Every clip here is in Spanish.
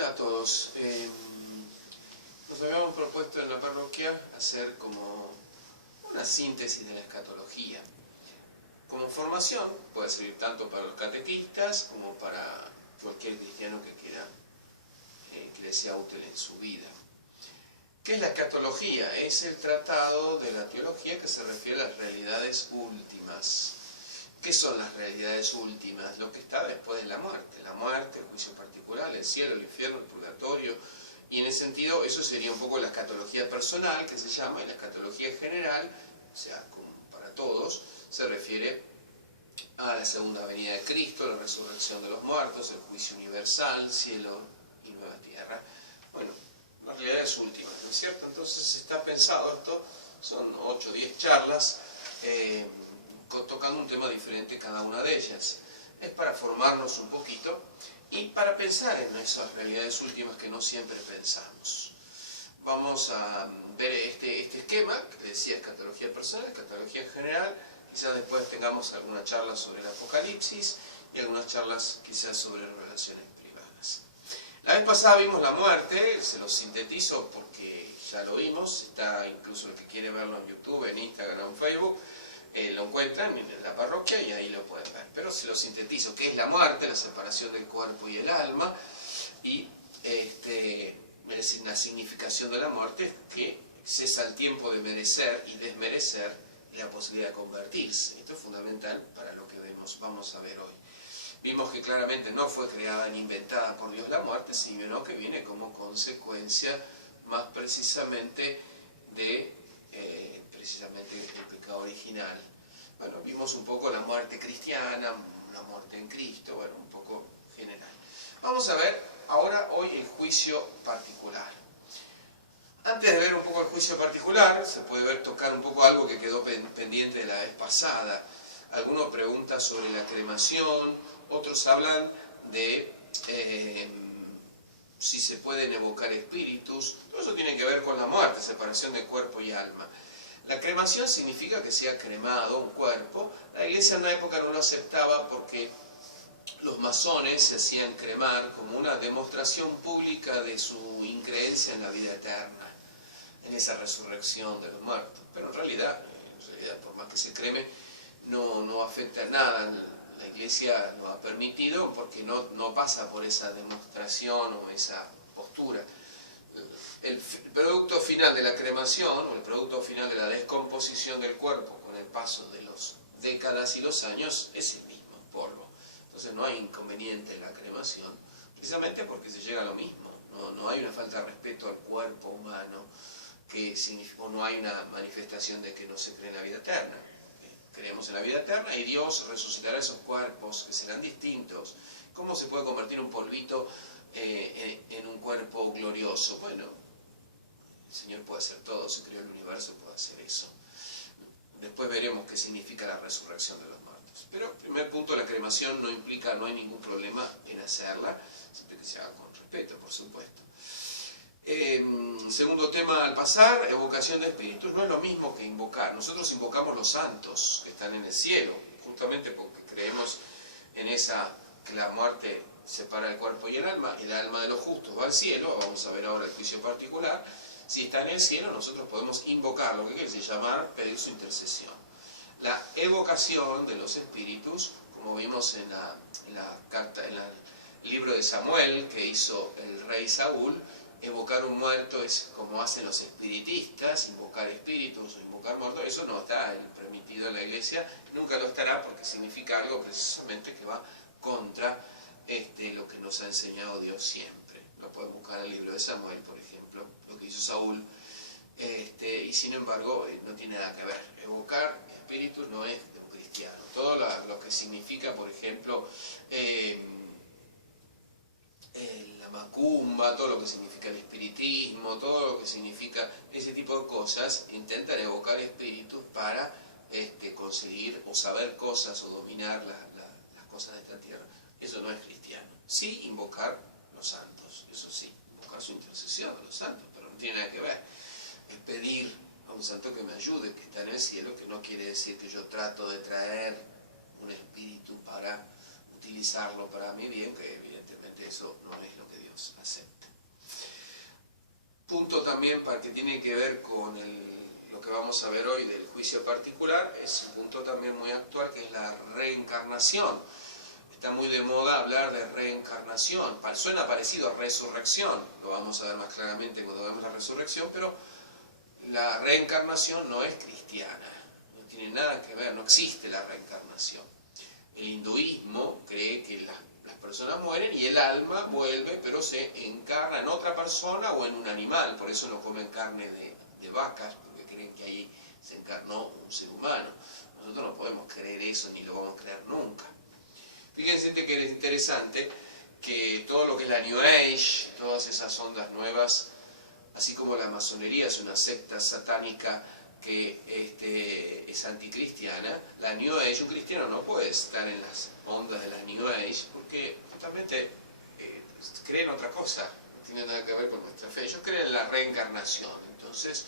Hola a todos. Nos habíamos propuesto en la parroquia hacer como una síntesis de la escatología. Como formación puede servir tanto para los catequistas como para cualquier cristiano que quiera que le sea útil en su vida. ¿Qué es la escatología? Es el tratado de la teología que se refiere a las realidades últimas. ¿Qué son las realidades últimas? Lo que está después de la muerte, el juicio particular, el cielo, el infierno, el purgatorio. Y en ese sentido, eso sería un poco la escatología personal, que se llama, y la escatología general, o sea, como para todos, se refiere a la segunda venida de Cristo, la resurrección de los muertos, el juicio universal, cielo y nueva tierra. Bueno, las realidades últimas, ¿no es cierto? Entonces está pensado esto, son 8 o 10 charlas, tocando un tema diferente cada una de ellas. Es para formarnos un poquito y para pensar en esas realidades últimas que no siempre pensamos. Vamos a ver este esquema, que decía escatología personal, escatología general, quizás después tengamos alguna charla sobre el Apocalipsis y algunas charlas quizás sobre relaciones privadas. La vez pasada vimos la muerte, se lo sintetizo porque ya lo vimos, está incluso el que quiere verlo en YouTube, en Instagram, en Facebook, lo encuentran en la parroquia y ahí lo pueden ver. Pero si lo sintetizo, ¿qué es la muerte? La separación del cuerpo y el alma. Y la significación de la muerte es que cesa el tiempo de merecer y desmerecer y la posibilidad de convertirse. Esto es fundamental para lo que vamos a ver hoy. Vimos que claramente no fue creada ni inventada por Dios la muerte, sino que viene como consecuencia más precisamente del pecado original. Bueno, vimos un poco la muerte cristiana, la muerte en Cristo, bueno, un poco general. Vamos a ver hoy el juicio particular. Antes de ver un poco el juicio particular, se puede tocar un poco algo que quedó pendiente de la vez pasada. Algunos preguntan sobre la cremación, otros hablan de si se pueden evocar espíritus. Todo eso tiene que ver con la muerte, separación de cuerpo y alma. La cremación significa que se ha cremado un cuerpo. La Iglesia en una época no lo aceptaba porque los masones se hacían cremar como una demostración pública de su increencia en la vida eterna, en esa resurrección de los muertos. Pero en realidad por más que se creme, no afecta en nada. La Iglesia lo ha permitido porque no pasa por esa demostración o esa postura. El producto final de la cremación, o el producto final de la descomposición del cuerpo con el paso de las décadas y los años, es el mismo, polvo. Entonces no hay inconveniente en la cremación, precisamente porque se llega a lo mismo. No hay una falta de respeto al cuerpo humano, o no hay una manifestación de que no se cree en la vida eterna. Creemos en la vida eterna y Dios resucitará esos cuerpos que serán distintos. ¿Cómo se puede convertir un polvito en un cuerpo glorioso? Bueno, el Señor puede hacer todo, se creó el universo, puede hacer eso. Después veremos qué significa la resurrección de los muertos. Pero, primer punto, la cremación no hay ningún problema en hacerla, siempre que se haga con respeto, por supuesto. Segundo tema al pasar, evocación de espíritus, no es lo mismo que invocar. Nosotros invocamos los santos que están en el cielo, justamente porque creemos en que la muerte separa el cuerpo y el alma de los justos va al cielo. Vamos a ver ahora el juicio particular. Si está en el cielo, nosotros podemos invocar, lo que quiere decir llamar, pedir su intercesión. La evocación de los espíritus, como vimos en el libro de Samuel que hizo el rey Saúl, evocar un muerto es como hacen los espiritistas, invocar espíritus o invocar muertos. Eso no está permitido en la Iglesia, nunca lo estará porque significa algo precisamente que va contra lo que nos ha enseñado Dios siempre. Lo pueden buscar en el libro de Samuel, por ejemplo, lo que hizo Saúl, y sin embargo no tiene nada que ver. Evocar espíritus no es de un cristiano. Todo lo que significa, por ejemplo, la macumba, todo lo que significa el espiritismo, todo lo que significa ese tipo de cosas, intentan evocar espíritus para conseguir o saber cosas o dominar las cosas de esta tierra. Eso no es cristiano. Sí, invocar los santos, eso sí, invocar su intercesión de los santos, pero no tiene nada que ver. Es pedir a un santo que me ayude, que está en el cielo, que no quiere decir que yo trato de traer un espíritu para utilizarlo para mi bien, que evidentemente eso no es lo que Dios Dios acepta. Punto también para que tiene que ver con lo que vamos a ver hoy del juicio particular, es un punto también muy actual, que es la reencarnación. Está muy de moda hablar de reencarnación. Suena parecido a resurrección, lo vamos a ver más claramente cuando veamos la resurrección, pero la reencarnación no es cristiana, no tiene nada que ver, no existe la reencarnación. El hinduismo cree que las personas mueren y el alma vuelve, pero se encarna en otra persona o en un animal, por eso no comen carne de vacas, porque creen que ahí se encarnó un ser humano. Nosotros no podemos creer eso, ni lo vamos a creer nunca. Fíjense que es interesante que todo lo que es la New Age, todas esas ondas nuevas, así como la masonería es una secta satánica que es anticristiana, la New Age, un cristiano no puede estar en las ondas de la New Age porque justamente creen otra cosa, no tiene nada que ver con nuestra fe. Ellos creen en la reencarnación. Entonces,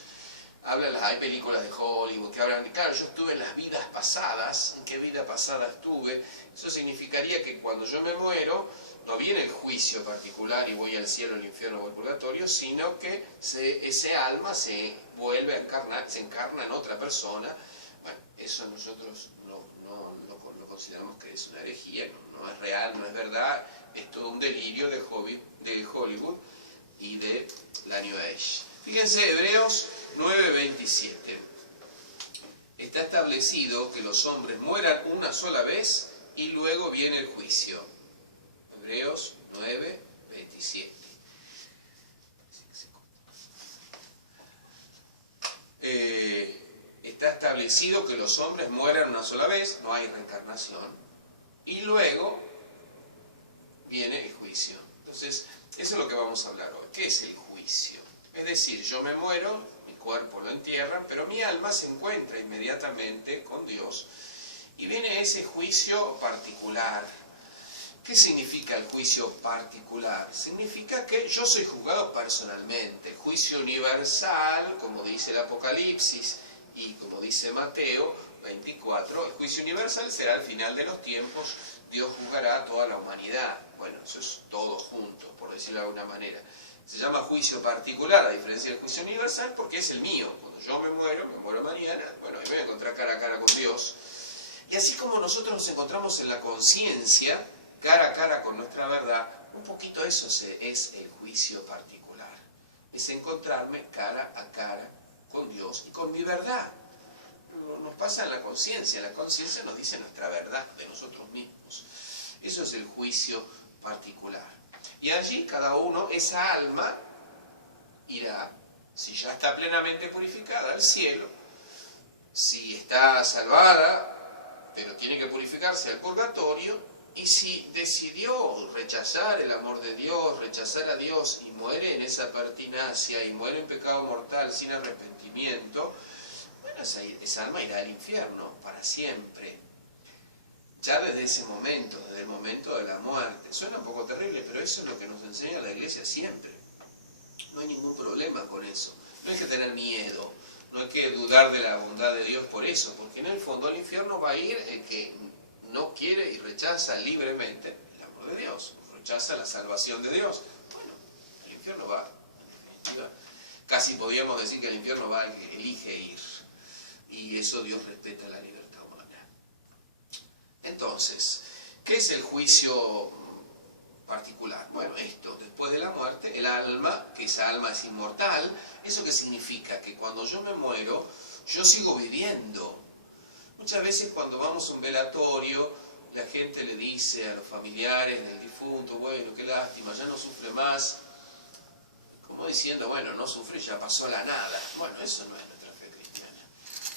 hay películas de Hollywood que hablan de, claro, yo estuve en las vidas pasadas, ¿en qué vida pasada estuve? Eso significaría que cuando yo me muero, no viene el juicio particular y voy al cielo, al infierno o al purgatorio, sino que ese alma se vuelve a encarnar, se encarna en otra persona. Bueno, eso nosotros lo consideramos que es una herejía, no es real, no es verdad, es todo un delirio de Hollywood y de la New Age. Fíjense, Hebreos 9:27. Está establecido que los hombres mueran una sola vez y luego viene el juicio. Hebreos 9:27. Está establecido que los hombres mueran una sola vez, no hay reencarnación, y luego viene el juicio. Entonces, eso es lo que vamos a hablar hoy. ¿Qué es el juicio? Es decir, yo me muero, mi cuerpo lo entierran, pero mi alma se encuentra inmediatamente con Dios y viene ese juicio particular. ¿Qué significa el juicio particular? Significa que yo soy juzgado personalmente. El juicio universal, como dice el Apocalipsis y como dice Mateo 24, el juicio universal será al final de los tiempos. Dios juzgará a toda la humanidad. Bueno, eso es todo junto, por decirlo de alguna manera. Se llama juicio particular, a diferencia del juicio universal, porque es el mío. Cuando yo me muero mañana, bueno, ahí me voy a encontrar cara a cara con Dios. Y así como nosotros nos encontramos en la conciencia, cara a cara con nuestra verdad, un poquito eso es el juicio particular. Es encontrarme cara a cara con Dios y con mi verdad. Nos pasa en la conciencia nos dice nuestra verdad de nosotros mismos. Eso es el juicio particular. Y allí cada uno, esa alma, irá, si ya está plenamente purificada, al cielo, si está salvada, pero tiene que purificarse, al purgatorio, y si decidió rechazar el amor de Dios, rechazar a Dios y muere en esa pertinacia y muere en pecado mortal sin arrepentimiento, bueno, esa alma irá al infierno para siempre. Ya desde ese momento, desde el momento de la muerte. Suena un poco terrible, pero eso es lo que nos enseña la Iglesia siempre. No hay ningún problema con eso. No hay que tener miedo, no hay que dudar de la bondad de Dios por eso, porque en el fondo al infierno va a ir el que no quiere y rechaza libremente el amor de Dios, rechaza la salvación de Dios. Bueno, al infierno va, en definitiva. Casi podríamos decir que al infierno va el que elige ir. Y eso Dios respeta la libertad humana. Entonces, ¿qué es el juicio particular? Bueno, esto, después de la muerte, el alma, que esa alma es inmortal, ¿eso qué significa? Que cuando yo me muero, yo sigo viviendo. Muchas veces cuando vamos a un velatorio, la gente le dice a los familiares del difunto, bueno, qué lástima, ya no sufre más. Como diciendo, bueno, no sufre, ya pasó la nada. Bueno, eso no es nuestra fe cristiana.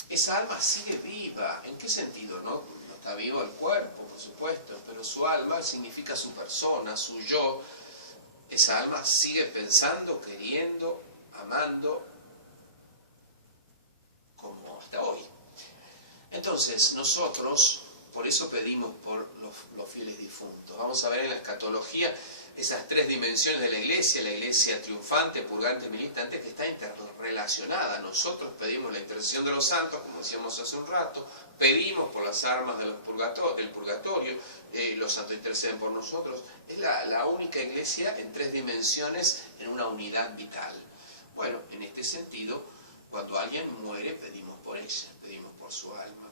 Esa alma sigue viva. ¿En qué sentido? No está vivo el cuerpo, por supuesto, pero su alma significa su persona, su yo. Esa alma sigue pensando, queriendo, amando, como hasta hoy. Entonces, nosotros, por eso pedimos por los fieles difuntos. Vamos a ver en la escatología, esas tres dimensiones de la iglesia triunfante, purgante, militante, que está interrelacionada. Nosotros pedimos la intercesión de los santos, como decíamos hace un rato, pedimos por las almas del purgatorio, los santos interceden por nosotros. Es la única iglesia en tres dimensiones, en una unidad vital. Bueno, en este sentido, cuando alguien muere, pedimos por ella, pedimos por su alma.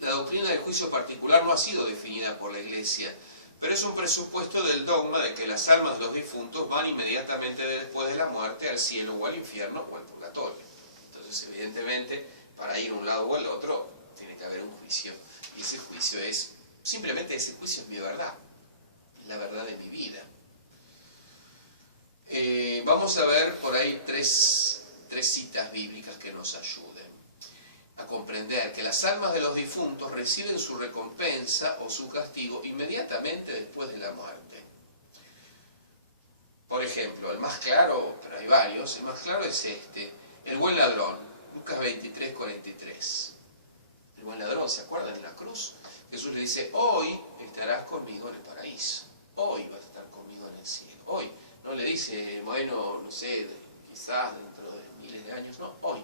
La doctrina del juicio particular no ha sido definida por la iglesia, pero es un presupuesto del dogma de que las almas de los difuntos van inmediatamente después de la muerte al cielo o al infierno o al purgatorio. Entonces, evidentemente, para ir a un lado o al otro, tiene que haber un juicio. Y ese juicio simplemente ese juicio es mi verdad, es la verdad de mi vida. Vamos a ver por ahí tres citas bíblicas que nos ayuden a comprender que las almas de los difuntos reciben su recompensa o su castigo inmediatamente después de la muerte. Por ejemplo, el más claro, pero hay varios, el más claro es este, el buen ladrón, Lucas 23:43. El buen ladrón, ¿se acuerdan? En la cruz, Jesús le dice, hoy estarás conmigo en el paraíso, hoy vas a estar conmigo en el cielo, hoy. No le dice, bueno, no sé, quizás dentro de miles de años, no, hoy.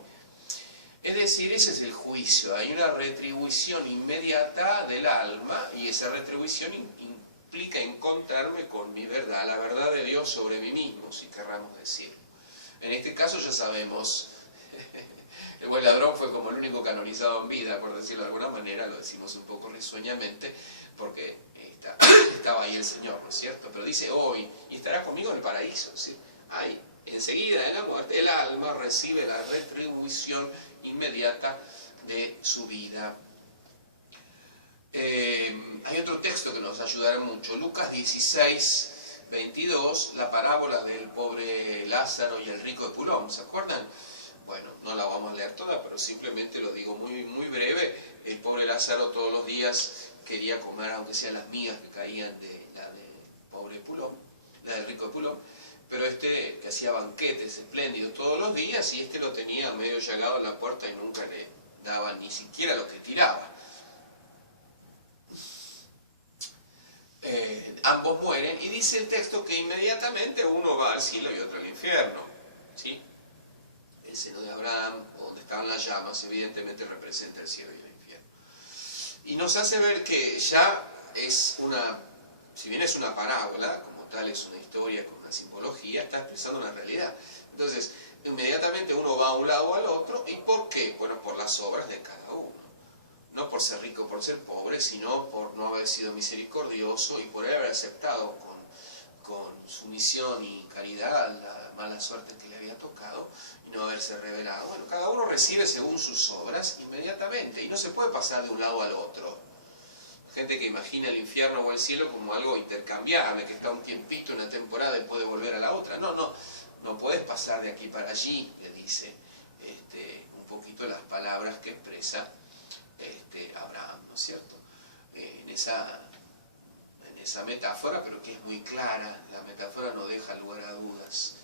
Es decir, ese es el juicio, hay una retribución inmediata del alma y esa retribución implica encontrarme con mi verdad, la verdad de Dios sobre mí mismo, si querramos decirlo. En este caso ya sabemos, el buen ladrón fue como el único canonizado en vida, por decirlo de alguna manera, lo decimos un poco risueñamente, porque estaba ahí el Señor, ¿no es cierto? Pero dice hoy, y estará conmigo en el paraíso, ¿sí? Ahí, enseguida de la muerte, el alma recibe la retribución inmediata de su vida. Hay otro texto que nos ayudará mucho, Lucas 16:22, la parábola del pobre Lázaro y el rico de Pulón, ¿se acuerdan? Bueno, no la vamos a leer toda, pero simplemente lo digo muy, muy breve. El pobre Lázaro todos los días quería comer, aunque sean las migas que caían de la del pobre Pulón, la del rico de Pulón, pero que hacía banquetes espléndidos todos los días y lo tenía medio llagado en la puerta y nunca le daba ni siquiera lo que tiraba. Ambos mueren y dice el texto que inmediatamente uno va al cielo y otro al infierno, ¿sí? El seno de Abraham, donde estaban las llamas, evidentemente representa el cielo y el infierno. Y nos hace ver que ya es si bien es una parábola, como tal es una historia con una simbología, está expresando una realidad. Entonces, inmediatamente uno va a un lado o al otro, ¿y por qué? Bueno, por las obras de cada uno. No por ser rico o por ser pobre, sino por no haber sido misericordioso y por haber aceptado con sumisión y caridad la mala suerte que le había tocado y no haberse revelado. Bueno, cada uno recibe según sus obras inmediatamente y no se puede pasar de un lado al otro. Gente que imagina el infierno o el cielo como algo intercambiable, que está un tiempito, una temporada y puede volver a la otra. No puedes pasar de aquí para allí, le dice un poquito las palabras que expresa Abraham, ¿no es cierto? En esa metáfora, pero que es muy clara, la metáfora no deja lugar a dudas.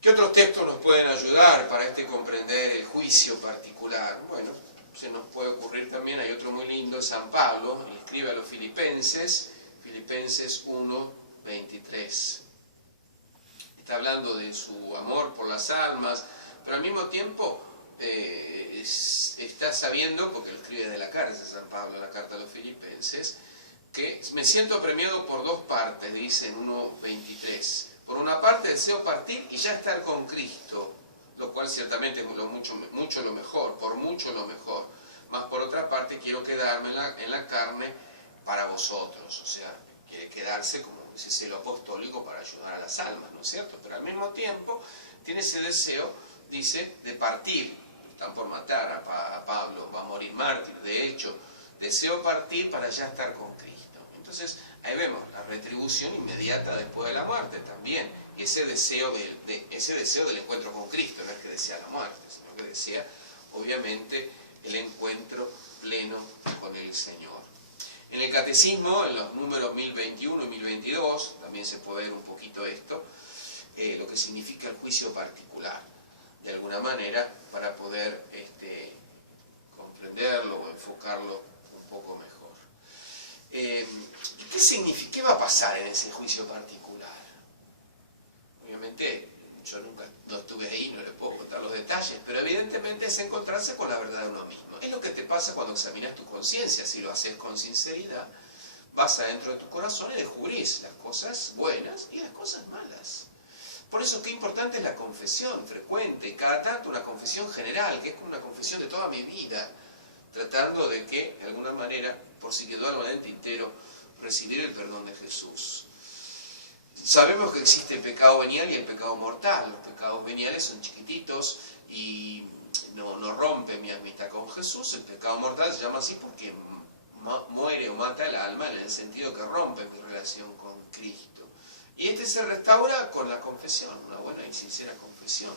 ¿Qué otros textos nos pueden ayudar para comprender el juicio particular? Bueno, se nos puede ocurrir también, hay otro muy lindo, San Pablo, y escribe a los Filipenses 1:23. Está hablando de su amor por las almas, pero al mismo tiempo está sabiendo, porque lo escribe de la cárcel San Pablo, la carta a los Filipenses, que me siento apremiado por dos partes, dice en 1:23. Por una parte deseo partir y ya estar con Cristo, lo cual ciertamente es mucho lo mejor, por mucho lo mejor. Más por otra parte quiero quedarme en la carne para vosotros, o sea, quiere quedarse como ese celo apostólico para ayudar a las almas, ¿no es cierto? Pero al mismo tiempo tiene ese deseo, dice, de partir. Están por matar a Pablo, va a morir mártir, de hecho, deseo partir para ya estar con Cristo. Entonces, ahí vemos la retribución inmediata después de la muerte también, y ese deseo del encuentro con Cristo, no es que desea la muerte, sino que desea, obviamente, el encuentro pleno con el Señor. En el Catecismo, en los números 1021 y 1022, también se puede ver un poquito esto, lo que significa el juicio particular, de alguna manera, para poder comprenderlo o enfocarlo un poco mejor. ¿Qué va a pasar en ese juicio particular? Obviamente, yo nunca no estuve ahí, no le puedo contar los detalles, pero evidentemente es encontrarse con la verdad de uno mismo. Es lo que te pasa cuando examinas tu conciencia. Si lo haces con sinceridad, vas adentro de tu corazón y descubrís las cosas buenas y las cosas malas. Por eso qué importante es la confesión frecuente, cada tanto una confesión general, que es como una confesión de toda mi vida, tratando de que, de alguna manera, por si quedó algo adentro entero, recibir el perdón de Jesús. Sabemos que existe el pecado venial y el pecado mortal. Los pecados veniales son chiquititos y no rompen mi amistad con Jesús. El pecado mortal se llama así porque muere o mata el alma, en el sentido que rompe mi relación con Cristo. Y este se restaura con la confesión, una buena y sincera confesión.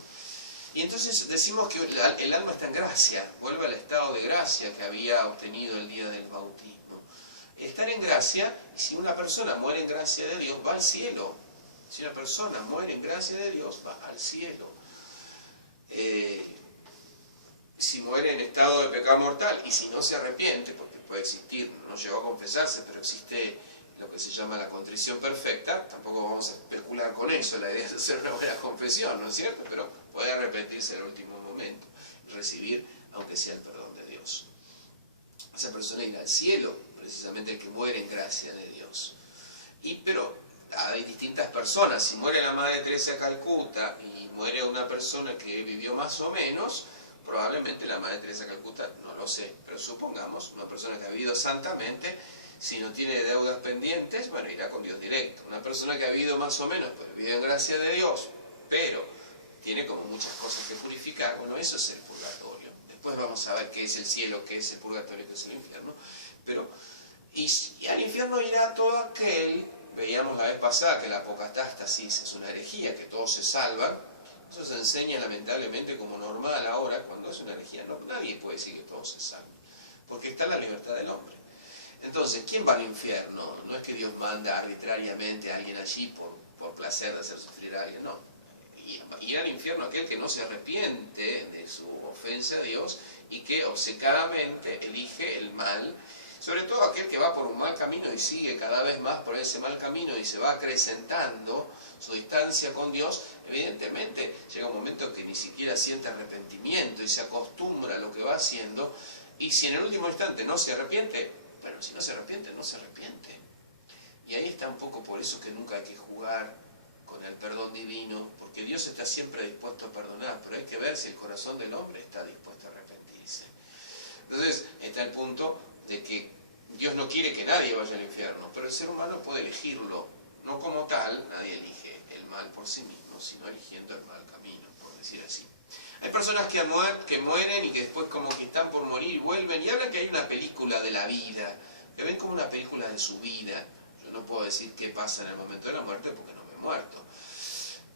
Y entonces decimos que el alma está en gracia, vuelve al estado de gracia que había obtenido el día del bautismo. Estar en gracia, si una persona muere en gracia de Dios, va al cielo. Si una persona muere en gracia de Dios, va al cielo. Si muere en estado de pecado mortal, y si no se arrepiente, porque puede existir, no llegó a confesarse, pero existe lo que se llama la contrición perfecta, tampoco vamos a especular con eso, la idea es hacer una buena confesión, ¿no es cierto? Pero puede arrepentirse en el último momento y recibir, aunque sea el perdón de Dios. Esa persona irá al cielo, precisamente el que muere en gracia de Dios. Pero hay distintas personas. Si muere la Madre Teresa de Calcuta y muere una persona que vivió más o menos, probablemente la Madre Teresa de Calcuta, no lo sé, pero supongamos, una persona que ha vivido santamente, si no tiene deudas pendientes, bueno, irá con Dios directo. Una persona que ha vivido más o menos, pero vive en gracia de Dios, pero tiene como muchas cosas que purificar, bueno, eso es el purgatorio. Después vamos a ver qué es el cielo, qué es el purgatorio, qué es el infierno. Y al infierno irá todo aquel, veíamos la vez pasada que la apocatástasis es una herejía, que todos se salvan. Eso se enseña lamentablemente como normal ahora, cuando es una herejía. No, nadie puede decir que todos se salvan, porque está la libertad del hombre. Entonces, ¿quién va al infierno? No es que Dios manda arbitrariamente a alguien allí por placer de hacer sufrir a alguien, no. Ir al infierno aquel que no se arrepiente de su ofensa a Dios y que obcecadamente elige el mal, sobre todo aquel que va por un mal camino y sigue cada vez más por ese mal camino y se va acrecentando su distancia con Dios. Evidentemente llega un momento en que ni siquiera siente arrepentimiento y se acostumbra a lo que va haciendo, y si en el último instante no se arrepiente, bueno, si no se arrepiente, no se arrepiente. Y ahí está un poco por eso que nunca hay que jugar con el perdón divino, porque Dios está siempre dispuesto a perdonar, pero hay que ver si el corazón del hombre está dispuesto a arrepentirse. Entonces está el punto de que Dios no quiere que nadie vaya al infierno, pero el ser humano puede elegirlo. No como tal, nadie elige el mal por sí mismo, sino eligiendo el mal camino, por decir así. Hay personas que mueren y que después como que están por morir y vuelven y hablan que hay una película de la vida, que ven como una película de su vida. Yo no puedo decir qué pasa en el momento de la muerte porque no me he muerto.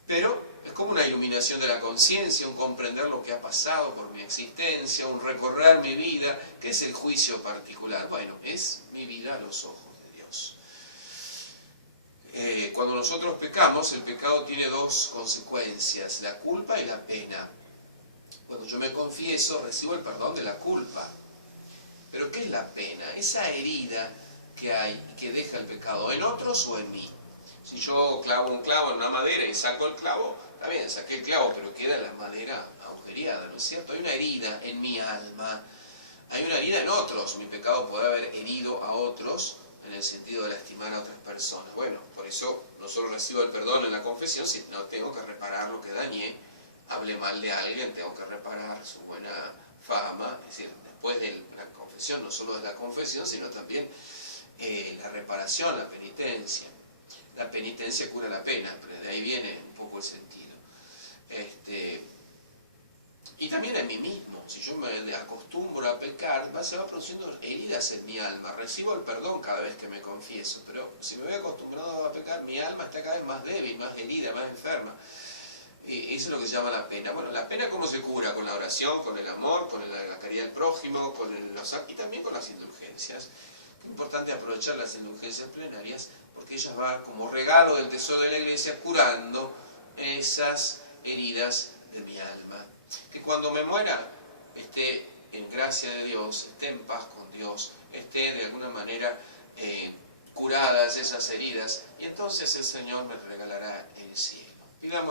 Pero es como una iluminación de la conciencia, un comprender lo que ha pasado por mi existencia, un recorrer mi vida, que es el juicio particular. Bueno, es mi vida a los ojos de Dios. Cuando nosotros pecamos, el pecado tiene dos consecuencias, la culpa y la pena. Cuando yo me confieso, recibo el perdón de la culpa. Pero ¿qué es la pena? Esa herida que hay, que deja el pecado, en otros o en mí. Si yo clavo un clavo en una madera y saco el clavo, está bien, saqué el clavo, pero queda la madera agujereada, ¿no es cierto? Hay una herida en mi alma, hay una herida en otros. Mi pecado puede haber herido a otros en el sentido de lastimar a otras personas. Bueno, por eso no solo recibo el perdón en la confesión, sino tengo que reparar lo que dañé. Hablé mal de alguien, tengo que reparar su buena fama. Es decir, después de la confesión, no solo de la confesión, sino también la reparación, la penitencia. La penitencia cura la pena, pero de ahí viene un poco el sentido. Y también en mí mismo, si yo me acostumbro a pecar, se va produciendo heridas en mi alma. Recibo el perdón cada vez que me confieso, pero si me voy acostumbrado a pecar, mi alma está cada vez más débil, más herida, más enferma. Eso es lo que se llama la pena. Bueno, la pena ¿cómo se cura? Con la oración, con el amor, con la caridad del prójimo, y también con las indulgencias. Es importante aprovechar las indulgencias plenarias porque ellas van como regalo del tesoro de la Iglesia curando esas heridas de mi alma. Que cuando me muera esté en gracia de Dios, esté en paz con Dios, esté de alguna manera curadas esas heridas, y entonces el Señor me regalará el cielo. Pidamos